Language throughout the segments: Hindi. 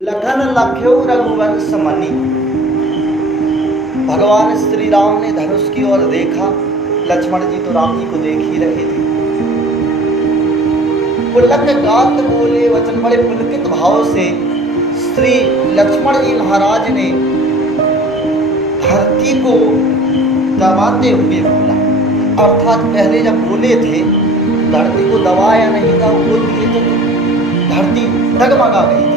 लखन लख्यो रघुवंश मणि। भगवान श्री राम ने धनुष की ओर देखा। लक्ष्मण जी तो राम जी को देख ही रहे थे। पुलक गात बोले वचन, बड़े पुलकित भाव से श्री लक्ष्मण जी महाराज ने धरती को दबाते हुए बोला। अर्थात पहले जब बोले थे धरती को दबाया नहीं था, बोल दिए थे तो धरती डगमगा गई थी।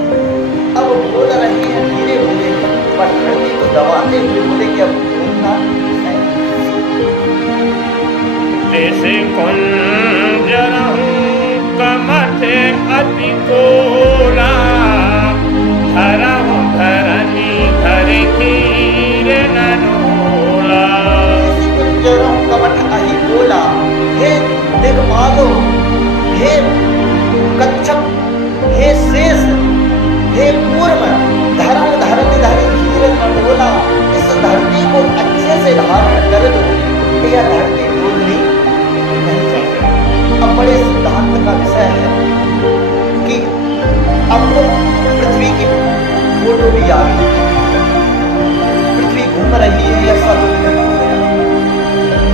अब बोल रहे हैं धीरे बोले, पर धरती को दबाते हुए बोले कि अब बोलना है। जैसे कुंजरहु कमठ अति कोला, धरहु धरनी धरि धीर ननोला। जैसे कुंजरहु कमठ अहि कोला, हे दिग्पालो, हे कच्छप, हे शेष, हे पूर्व, धर्म धरनी धरि धीर ननोला। इस धरती को अच्छे से धारण कर दो, यह धरती डोलनी नहीं चाहिए। अब बड़े सिद्धांत का विषय है कि अब तो पृथ्वी की फोटो भी आ गई, पृथ्वी घूम रही है, यह सब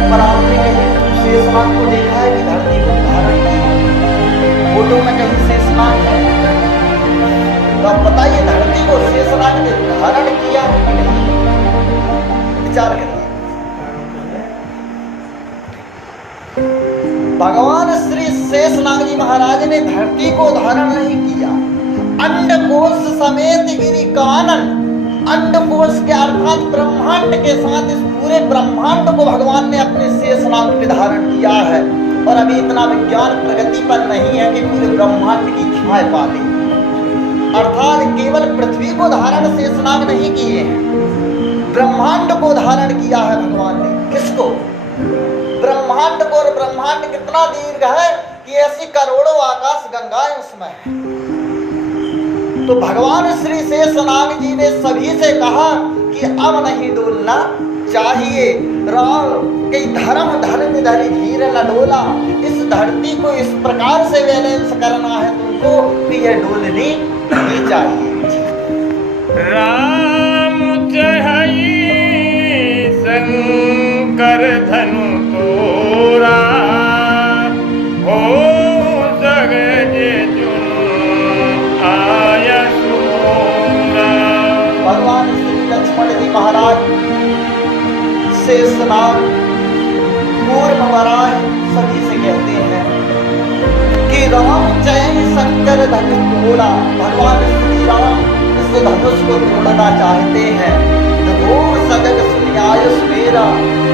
पर आपने कहीं शेषनाग को देखा है कि धरती को धारण किया? फोटो में कहीं शेषनाग है? तो आप बताइए धरती को शेषनाग ने धारण किया है कि नहीं? विचार करिए। भगवान श्री शेषनाग जी महाराज ने धरती को धारण नहीं किया। अंडकोश समेत गिरि कानन, अंडकोश के अर्थात ब्रह्मांड के साथ इस पूरे ब्रह्मांड को भगवान ने अपने शेषनाग पे धारण किया है। और अभी इतना विज्ञान प्रगति पर नहीं है कि पूरे ब्रह्मांड की छाया पा ले। अर्थात केवल पृथ्वी को धारण शेषनाग नहीं किए हैं, ब्रह्मांड को धारण किया है भगवान ने। किसको? ब्रह्मांड को। और ब्रह्मांड कितना दीर्घ है कि ऐसी करोड़ों आकाश गंगाएं उसमें है। तो भगवान श्री शेषनाग जी ने सभी से कहा कि अब नहीं डोलना चाहिए। राम के धर्म धर्म धरि धीर न डोला। इस धरती को इस प्रकार से बैलेंस करना है तुमको कि यह डोलनी नहीं चाहिए। राम चढ़ई शंकर धनु तोरा, हो जगज जुन आय सोरा। भगवान श्री लक्ष्मण जी महाराज शेषनाग कूर्म वराह सभी से कहते हैं कि राम चयन शंकर धनुष तोड़ा। भगवान श्री राम इस धनुष को तोड़ना चाहते हैं। तो सजग सुनियाय मेरा,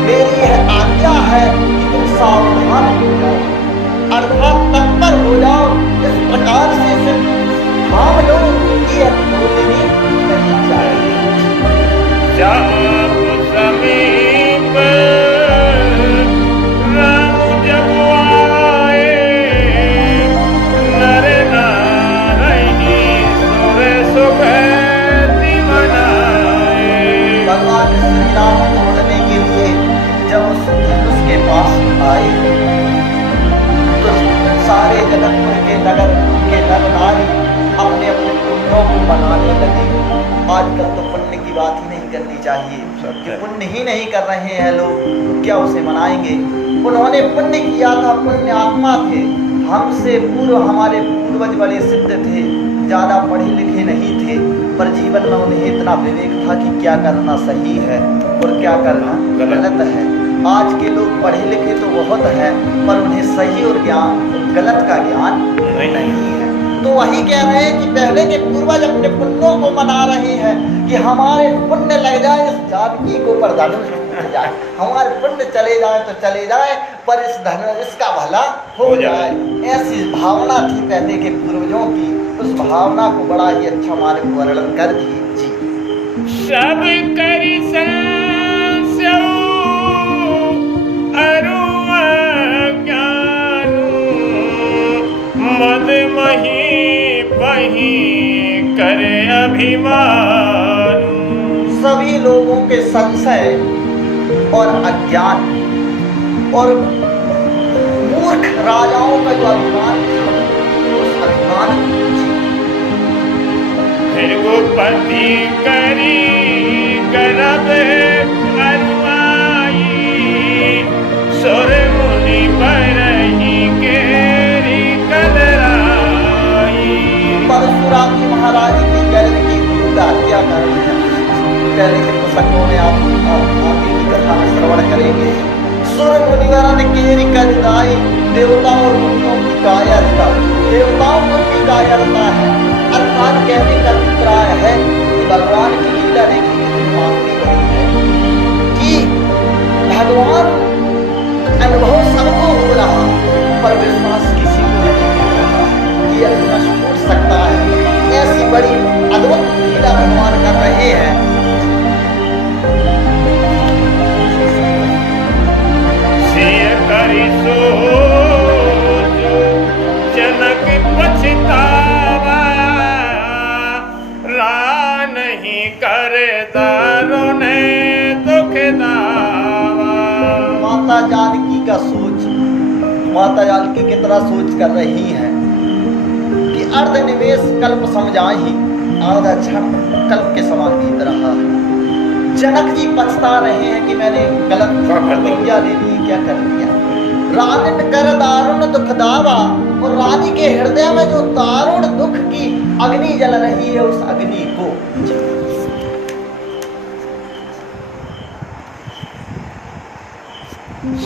मेरी यह आज्ञा है कि तुम सावधान हो जाओ, अर्थात तत्पर हो जाओ। इस प्रकार से थाम लो कि यह टूटनी नहीं चाहिए। चाप समीप राम जब आए, नर नारही सुर सुखति मनाए। भगवान श्री राम तोड़ने के लिए जब उसके पास आए तो सारे जनकपुर के नगर के नर नारी अपने अपने पुण्यों को बनाने लगे। आजकल तो पुण्य की बात ही नहीं करनी चाहिए कि पुण्य ही नहीं कर रहे हैं लोग, क्या उसे मनाएंगे? उन्होंने पुण्य किया था, पुण्य आत्मा थे। हमसे पूर्व हमारे पूर्वज बड़े सिद्ध थे, ज़्यादा पढ़े लिखे नहीं थे, पर जीवन में उन्हें इतना विवेक था कि क्या करना सही है और क्या करना गलत है। आज के लोग पढ़े लिखे तो बहुत है, पर उन्हें सही और गलत का ज्ञान नहीं है। तो वही कह रहे हैं कि पहले के पूर्वज अपने पुण्यों को मना रहे हैं कि हमारे पुण्य लग जाए, इस जानकी को पर धनुष टूट जाए, हमारे पुण्य चले जाए तो चले जाए, पर इस धनुष इसका भला हो जाए। ऐसी भावना थी पहले के पूर्वजों की। उस भावना को बड़ा ही अच्छा हमारे वर्णन कर दिए जी। सब करि संस्यो अरु अज्ञानु, मद मही पही करे अभिमानु। सभी लोगों के संशय और अज्ञान और मूर्ख राजाओं का जो अभिमान था, उस अभिमान भृगुपति करी गर्भ अरुआई, सुर मुनि बरही केरी कलराई। परशुराम जी महाराज की गर्भ की हत्या कर दी है। पहले के पुस्तकों में आप आगे की कथा में श्रवण करेंगे। सुर मुनिवरन केरी कलराई, देवताओं और मुनियों की कायरता, देवताओं को भी कायरता है। अर्थात कहने का अभिप्राय है कि भगवान की लीला देखी कितनी मांगती बड़ी है कि भगवान अनुभव सबको हो रहा, पर विश्वास किसी को नहीं हो रहा कि अर्जुन छूट सकता है। ऐसी बड़ी अद्भुत लीला भगवान कर रहे हैं। सिय करि सोचु जनक पछतावा, रा नहीं करे दारुने दुख दावा। माता जानकी का सोच, माता जानकी की तरह सोच कर रही है कि अर्ध निवेश कल्प समझाही, आधा क्षण कल्प के समान बीत रहा है। जनक जी पछता रहे हैं कि मैंने गलत प्रतिज्ञा ले ली, क्या कर दिया। रानिन कर दारुण दुख दावा, और रानी के हृदय में जो दारुण दुख की अग्नि जल रही है, उस अग्नि को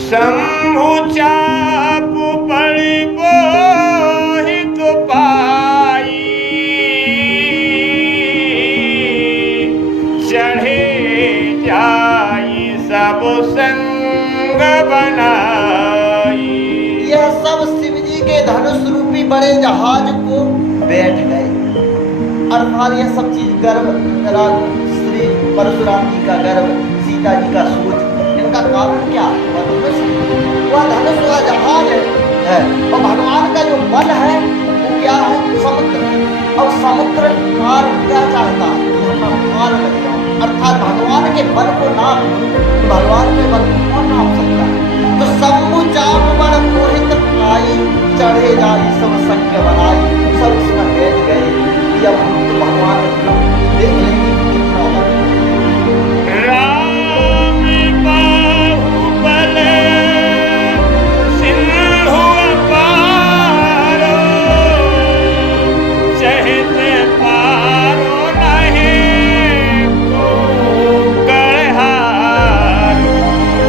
शंभु चाप बड़ी बोहित पाई, चढ़े जाई सब संग बनाई। यह सब शिव जी के धनुष रूपी बड़े जहाज को बैठ गए। अर्थात यह सब चीज गर्भ, श्री परशुराम जी का गर्भ, सीता जी का सूझ, इनका कारण क्या है? वह धनुष वह जहाज है, और भगवान का जो बल है वो क्या है? समुद्र। और समुद्र पार क्या चाहता है कि हम पार लग जाओ। अर्थात भगवान के बल को नाप, भगवान के बल को कौन नाप सकता है? तो शंभु चाप बड़ मोहित आई, चढ़े जाई सब संग बनाई, सब उसमें बैठ गए। जब हम तो भगवान देख लेंगे कि कितना राम बाहुबल सिंधु अपारो, चहते पारो नहीं को गढ़हारो।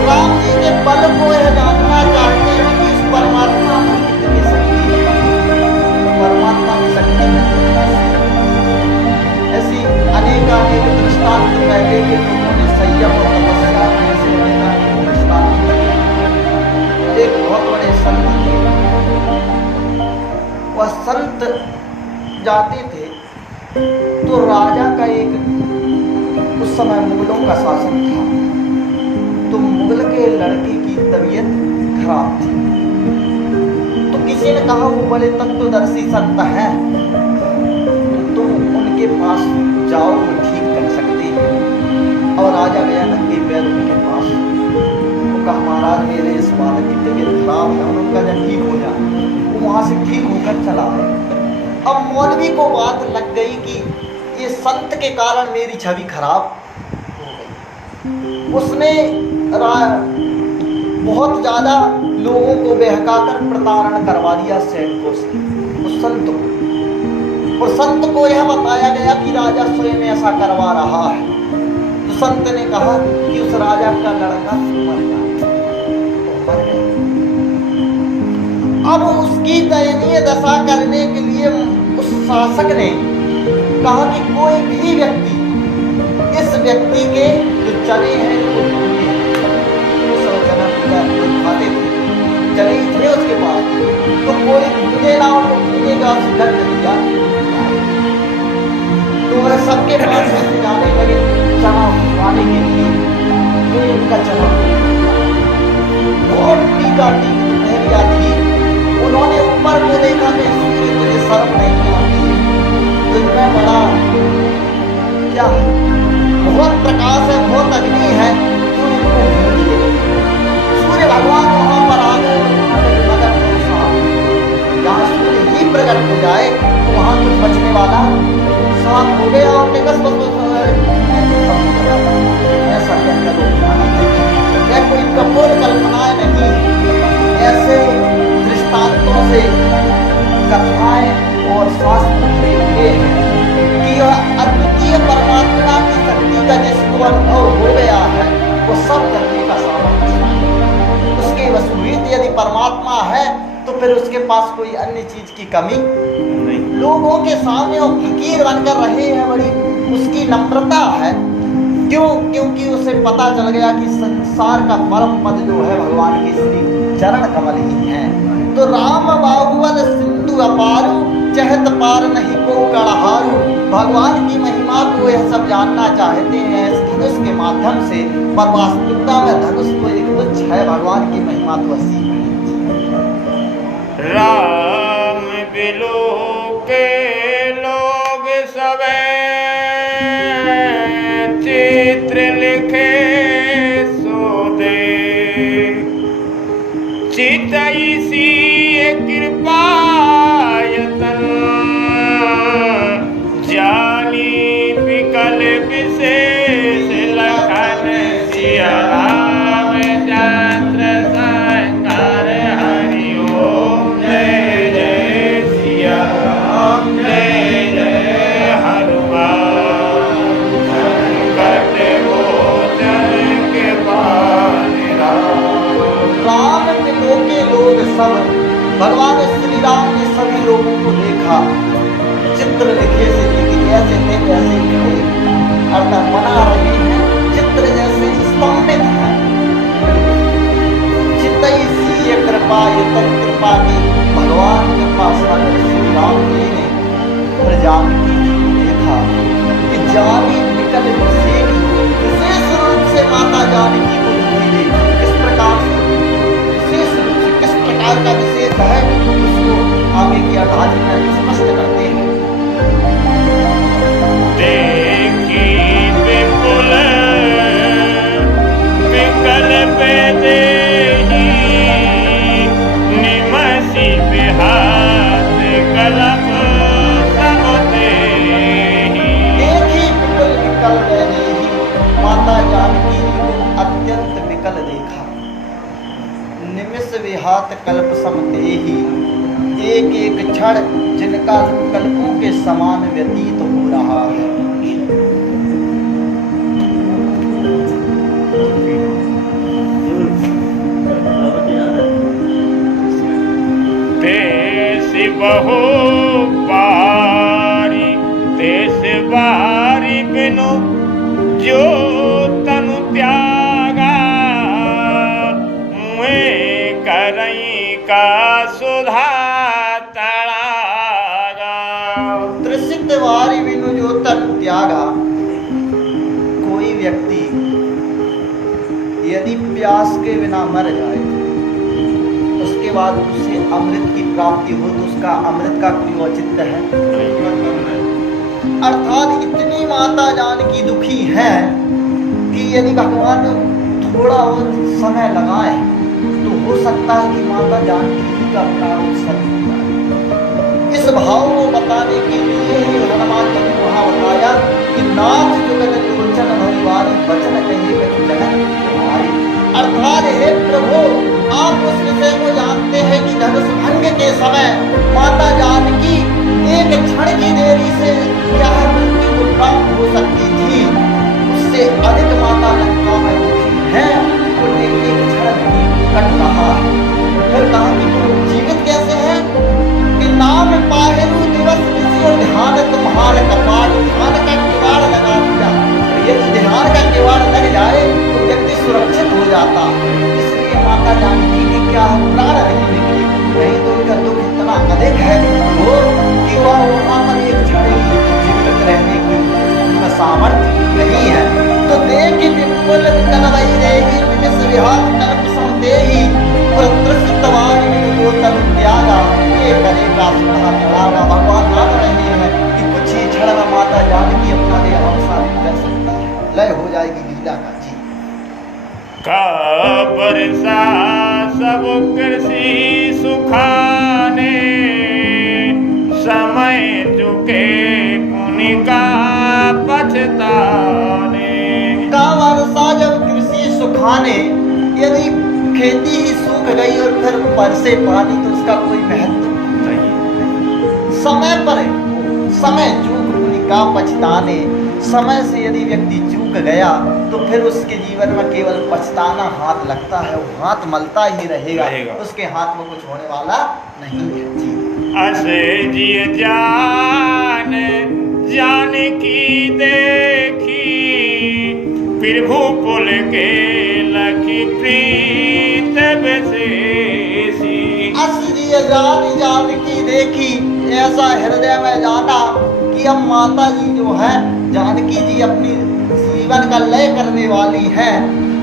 राम जी के बल को यह जानना चाहते हैं कि इस परमात्मा में कितनी शक्ति है। परमात्मा की शक्ति में ऐसी अनेक दृष्टांत पहले के लोगों ने संयम और तपस्या में ऐसे अनेक दृष्टांत दिए। एक बहुत बड़े संत थे, वह संत जाते थे तो राजा का एक, उस समय मुगलों का शासन था, तो मुगल के लड़के की तबीयत खराब थी। तो किसी ने कहा वो बड़े तत्वदर्शी संत हैं, तो उनके पास जाओ, वो ठीक कर सकते हैं। और राजा गया नंगे पैर उनके पास। वो कहा महाराज मेरे इस बालक की तबीयत खराब है, और उनका जब ठीक हो जाए, वो वहाँ से ठीक होकर चला आए। अब मौलवी को बात लग गई कि ये संत के कारण मेरी छवि खराब हो गई। उसने बहुत ज्यादा लोगों को बहकाकर प्रताड़ना करवा दिया सैनिकों से उस संत को। और संत को यह बताया गया कि राजा स्वयं ऐसा करवा रहा है। तो संत ने कहा कि उस राजा का लड़का मर गया, मर गया। अब उसकी दयनीय दशा करने के लिए उस शासक ने कहा कि कोई भी व्यक्ति इस व्यक्ति के जो चने हैं वो खाते थे, चने थे उसके पास, तो कोई भूले ना हो, भूलेगा घर दिया। तो वह सबके पास जाने लगे चना खाने के लिए। तो उनका चना बहुत टीका पहरिया थी। उन्होंने ऊपर को देखा कि सूर्य तुझे शर्म नहीं आती, तुझमें बड़ा क्या है, बहुत प्रकाश है, बहुत अग्नि है, तू इनको भूल दे। सूर्य भगवान वहां पर आ गए, जहाँ सूर्य ही प्रकट हो जाए तो वहां कुछ बचने वाला साफ हो गए। और के बस बस ऐसा कहकर यह कोई कपोल कल्पनाएं नहीं, ऐसे दृष्टांतों से कथाएं और शास्त्र लिखे हैं कि यह अद्वितीय परमात्मा की शक्ति का जिसको अनुभव हो गया है वो सब करने का सामर्थ्य है। उसकी वसूलियत यदि परमात्मा है तो फिर उसके पास कोई अन्य चीज की कमी नहीं। लोगों के सामने वो फकीर बनकर रहे हैं, बड़ी उसकी नम्रता है। क्यों? क्योंकि उसे पता चल गया कि संसार का परम पद जो है भगवान के श्री चरण कमल ही है। तो राम बाहुबल सिंधु अपारू, चहत पार नहीं को कड़हारू। भगवान की महिमा को यह सब जानना चाहते हैं इस धनुष के माध्यम से, पर वास्तविकता में धनुष तो एक तुच्छ है, भगवान की महिमा तो असीम है। राम बिलो के लोग सबे चित्र लिखे सो दे, चितई सी कृपा यतन, जानी विकल विशेष लखन सिया राम चंद्र संकर हरि ओम जय जय सिया राम जय जय हनुमान संकट मोचन के पार राम बिलो के लोग सब, भगवान श्री राम ने सभी लोगों को देखा, चित्र लिखे से जैसे थे वैसे ही खड़े, अर्थात बना रहे हैं चित्र जैसे स्तंभित है। चितई सी कृपा यतन, कृपा की भगवान के पास आकर श्री राम जी ने फिर जानकी जी को देखा कि जानी विकल विशेष रूप से माता जानकी को दुखी देखा। किस प्रकार से विशेष रूप से, किस प्रकार का विशेष है उसको आगे की अर्थात में स्पष्ट करते हैं। देखी विपुल विकल पे देही, निमसी बिहात कलप सब देही। देखी विपुल विकल पे देही, माता जानकी जी को अत्यंत विकल देखा। निमिष विहात कल्प सम देही, एक एक क्षण जिनका कल्पों के समान व्यतीत हो रहा है। देश बहु पारी देश बारी बिनु जो तनु त्यागा, मुए करई का सुधा तड़ागा। त्रिसित वारी बिनु जो तन त्यागा। कोई व्यक्ति यदि प्यास के बिना मर जाए, उसके बाद उसे अमृत की प्राप्ति हो तो उसका अमृत का कोई औचित्य है? अर्थात इतनी माता जानकी दुखी है कि यदि भगवान थोड़ा और समय लगाए तो हो सकता है कि माता जानकी जी का प्राण उत्सर्ग हो जाए। इस भाव को बताने के लिए ही हनुमान जी ने वहां बताया कि नाथ जुगल लोचन भरिवारी, वचन कहिए कछु जगत तुम्हारी। अर्थात हे प्रभु, आप उस विषय को जानते हैं कि धनुष भंग के समय माता जानकी एक क्षण की देरी से क्या मृत्यु को प्राप्त हो सकती थी, उससे अधिक माता लंका में दुखी है। वो एक क्षण कट रहा है। फिर कहा कि तुम जीवित कैसे हैं? कि नाम पाहेरु दिवस निशियो ध्यान तुम्हारे कपाट, ध्यान का किवाड़ लगा दिया। यदि ध्यान का किवाड़ लग जाए तो व्यक्ति सुरक्षित हो जाता। इसलिए माता जानकी की क्या प्राण नहीं निकले, नहीं तो उनका दुख इतना अधिक है वो कि वह वहां पर एक क्षण जीवित रहने की उनका सामर्थ्य नहीं है। तो देख विपुल कलवई देही, निमिष विहात कल्प सम देही, पुरत्रसित वारी बिनु तन त्यागा, ये करे का सुधा तड़ागा। भगवान मान रहे हैं कि कुछ ही क्षण में माता जानकी अपना देह अवसान कर सकती है, लय हो जाएगी लीला का। जी का बरसा सब कृषि सुखाने, समय चुके पुनि का बरताने। का वर्षा जब कृषि सुखाने, यदि खेती ही सूख गई और फिर बरसे पानी तो उसका कोई महत्व नहीं। समय पर समय चूक मुनि का पछताने, समय से यदि व्यक्ति चूक गया तो फिर उसके जीवन में केवल पछताना हाथ लगता है, वो हाथ मलता ही रहेगा, उसके हाथ में कुछ होने वाला नहीं है जी। असे जिय जान जान की देखी, प्रभु पुल के लखी प्रीत बसेसी। अस जिय जान जान की देखी, ऐसा हृदय में जाना कि अब माता जी जो है जानकी जी अपनी जीवन का लय करने वाली है।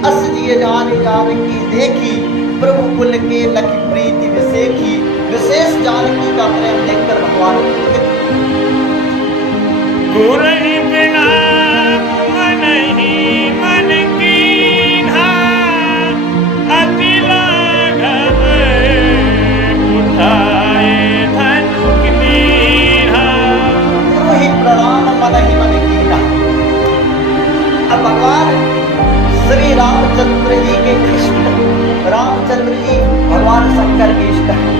अस जिय जान जान की देखी, प्रभु कुल के लखी प्रीति विशेखी। विशेष जानकी का प्रेम देखकर भगवान गुरु बिना मन ही मन कीन्हा, अति लाघव उठाए धनुक नीन्हा। गुरु ही प्रणाम मन ही मन कीन्हा। अब भगवान श्री रामचंद्र जी के इष्ट, रामचंद्र जी भगवान शंकर के इष्ट हैं।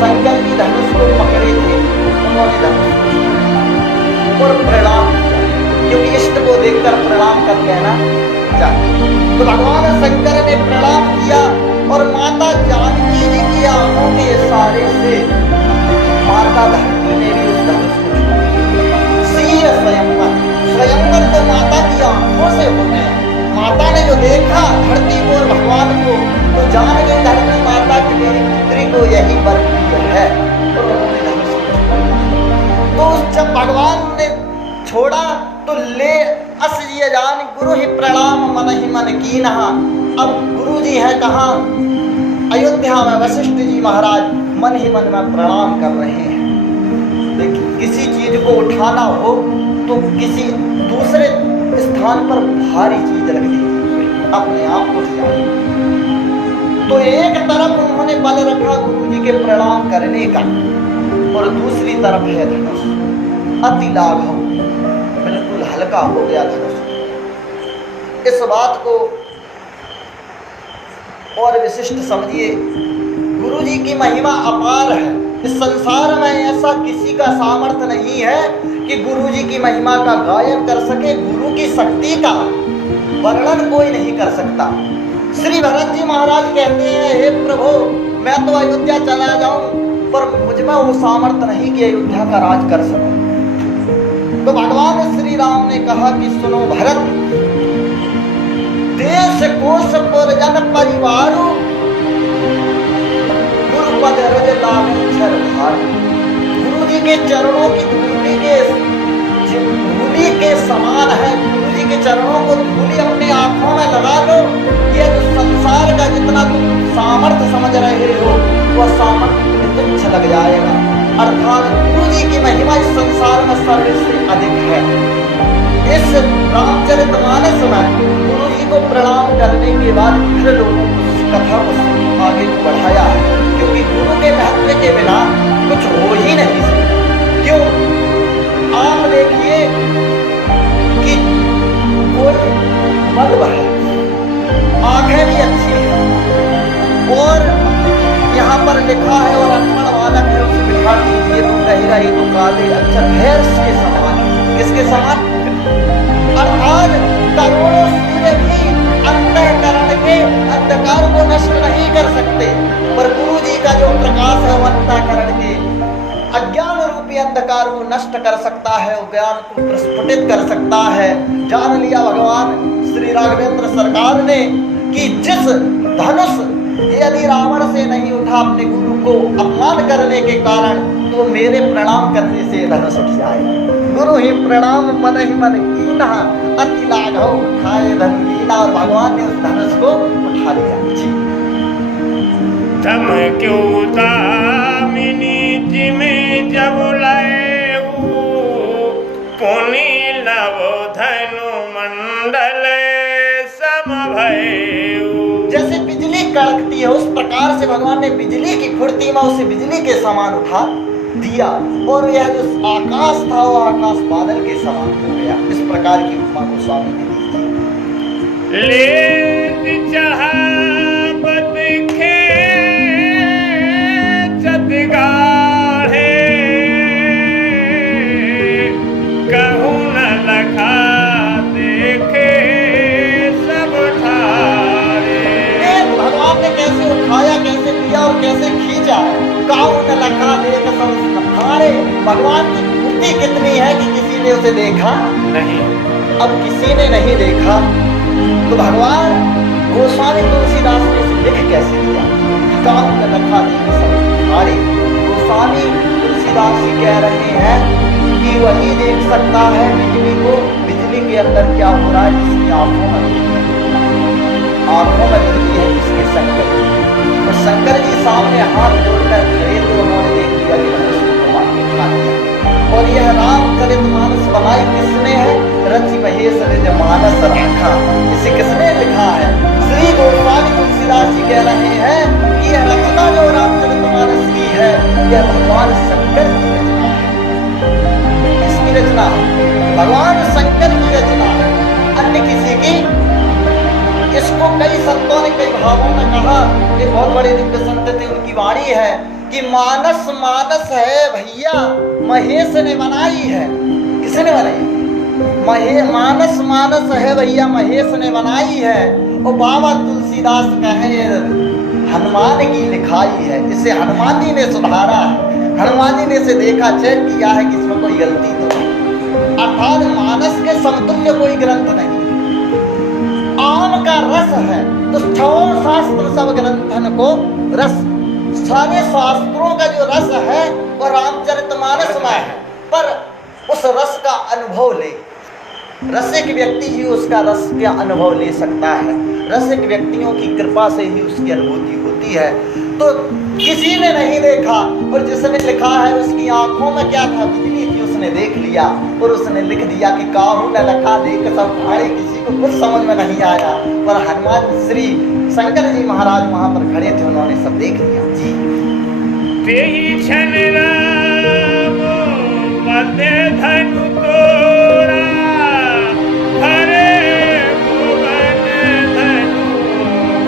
शंकर जी धनुष को पकड़े थे, उन्होंने धनुष को और प्रणाम किया, क्योंकि इष्ट को देखकर प्रणाम कर लेना चाहिए। तो भगवान शंकर ने प्रणाम किया और माता जानकी जी की आंखों के इशारे से माता धरती ने भी उस धनुष को छू। स्वयंवर, स्वयंवर तो माता की आंखों से हो गया। माता ने जो देखा धरती को और भगवान को, तो जान गई धरती माता की मेरी पुत्री को यही वर प्रिय है, और उन्होंने धनुष को छोड़ा। तो जब भगवान ने छोड़ा तो ले अस जिय जान गुरु ही प्रणाम मन ही मन कीन्हा। अब गुरु जी है कहाँ? अयोध्या में वशिष्ठ जी महाराज मन ही मन में प्रणाम कर रहे हैं। देखिए, किसी चीज को उठाना हो तो किसी दूसरे स्थान पर भारी चीज रख दीजिए, अपने आप उठ जाए। तो एक तरफ उन्होंने बल रखा गुरु जी के प्रणाम करने का, और दूसरी तरफ है धनुष। अति लाघव, बिल्कुल हल्का हो गया धनुष। इस बात को और विशिष्ट समझिए, गुरु जी की महिमा अपार है। इस संसार में ऐसा किसी का सामर्थ्य नहीं है कि गुरु जी की महिमा का गायन कर सके। गुरु की शक्ति का वर्णन कोई नहीं कर सकता। श्री भरत जी महाराज कहते हैं, हे प्रभु, मैं तो अयोध्या चला जाऊं, पर मुझमें वो सामर्थ्य नहीं कि अयोध्या का राज कर सकूं। तो भगवान श्री राम ने कहा कि सुनो भरत, देश कोश पुरजन परिवारो, गुरुपद रज लागे छर भार। गुरु जी के चरणों की धूली के समान है। गुरु जी के चरणों को धूली अपनी आंखों में लगा लो, ये जो संसार का जितना तुम सामर्थ्य समझ रहे हो वह सामर्थ्य तुम्हें तुच्छ लग जाएगा। अर्थात गुरु जी की महिमा इस संसार में सर्वश्रेष्ठ अधिक है। इस रामचरितमानस में गुरु जी को प्रणाम करने के बाद फिर लोगों को इस कथा को आगे बढ़ाया है, क्योंकि गुरु के महत्व के बिना कुछ हो ही नहीं सकता। क्यों? आप देखिए कि कोई बल्ब है, आंखें भी अच्छी हैं, और यहाँ पर लिखा है और अनपढ़ बालक है उसे बिठा दीजिए तो कहेगा ये तो काले अक्षर भैंस के समान है। किसके समान? अर्थात करोड़ों सूर्य भी अंतःकरण के अंधकार को नष्ट नहीं कर सकते, पर गुरु जी का जो प्रकाश है वो अंतःकरण के अज्ञान रूपी अंधकार को नष्ट कर सकता है, ज्ञान को प्रस्फुटित कर सकता है। जान लिया भगवान श्री राघवेंद्र सरकार ने कि जिस धनुष यदि रावण से नहीं उठा अपने गुरु को अपमान करने के कारण, तो मेरे प्रणाम करने से धनुष उठ जाए। गुरु ही प्रणाम मन ही मन कीन्हा, अति लाघव उठाए धनुष। और भगवान ने उस धनुष को उठा लिया। तम क्यों दामिनी जिमें जब लयऊ, पुनि लव धनु मंडल समभयऊ। जैसे बिजली कड़कती है उस प्रकार से भगवान ने बिजली की फुर्ती में उसे बिजली के समान उठा दिया और यह जो आकाश था वो आकाश बादल के समान हो गया। इस प्रकार की उपमा गोस्वामी ने दी थी। लेत चाहत खेचत गाढ़े, कहूँ न लखा देखे सब ठारे। भगवान ने कैसे उठाया, कैसे लिया और कैसे खींचा। काऊ न लखा देख सब ठारे। भगवान की मूर्ति कितनी है कि किसी ने उसे देखा नहीं। अब किसी ने नहीं देखा तो भगवान गोस्वामी तुलसीदास ने इसे लिख कैसे दिया। काऊ न लखा देख सब ठारे। गोस्वामी तुलसीदास जी कह रहे हैं कि वही देख सकता है बिजली को, बिजली के अंदर क्या हो रहा है जिसकी आंखों में दिखती है जिसके शंकर जी। और शंकर जी सामने हाथ जोड़कर खड़े तो उन्होंने देख लिया कि मनुष्य भगवान ने खा लिया। और यह रामचरितमानस बनाई किसने है? रचि महेश निज मानस राखा। इसे किसने लिखा है? श्री गोस्वामी तुलसीदास जी कह रहे हैं कि यह रचना जो रामचरितमानस की है यह भगवान शंकर की रचना है। किसकी रचना है? भगवान शंकर की रचना है, अन्य किसी की। इसको कई संतों ने कई भावों में कहा। एक बहुत बड़े दिव्य संत थे, उनकी वाणी है कि मानस मानस है भैया महेश ने बनाई है। किसने बनाई? मानस मानस है भैया महेश ने बनाई है। और बाबा तुलसीदास कहे हनुमान की लिखाई है। इसे हनुमान जी ने सुधारा है, हनुमान जी ने इसे देखा, चेक किया है कि इसमें कोई गलती तो नहीं। अर्थात मानस के समतुल्य कोई ग्रंथ नहीं। आम का रस है तो छओं शास्त्र सब ग्रंथन को रस, सारे शास्त्रों का जो रस है वो रामचरितमानस में है। पर उस रस का अनुभव ले, रसिक व्यक्ति ही उसका रस का अनुभव ले सकता है। रसिक व्यक्तियों की कृपा से ही उसकी अनुभूति होती है। तो किसी ने नहीं देखा और जिसने लिखा है उसकी आंखों में क्या था? बिजली थी, उसने देख लिया और उसने लिख दिया कि काहू न लखा देख सब ठारे। किसी को कुछ समझ में नहीं आया पर हनुमान श्री शंकर जी महाराज वहां पर खड़े थे, उन्होंने सब देख लिया जी। तेहि क्षण राम पद धनु तोड़ा, हरे भुवन धनु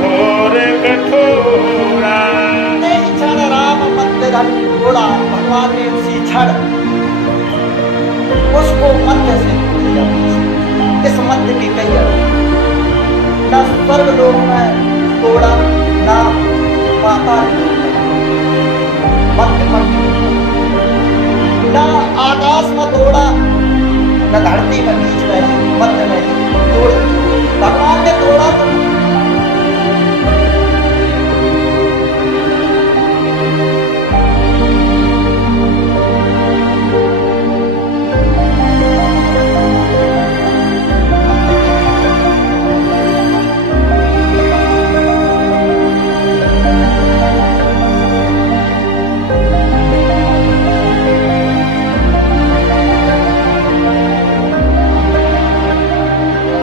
घोर कठोरा। तेहि क्षण राम मध्य धनु तोड़ा। भगवान ने उसी क्षण उसको मध्य से तोड़ दिया। इस मध्य की कई अर्थ, न स्वर्ग लोक में तोड़ा, न पाताल लोक में, मध्य मध्य, न आकाश में तोड़ा, न धरती में बीच में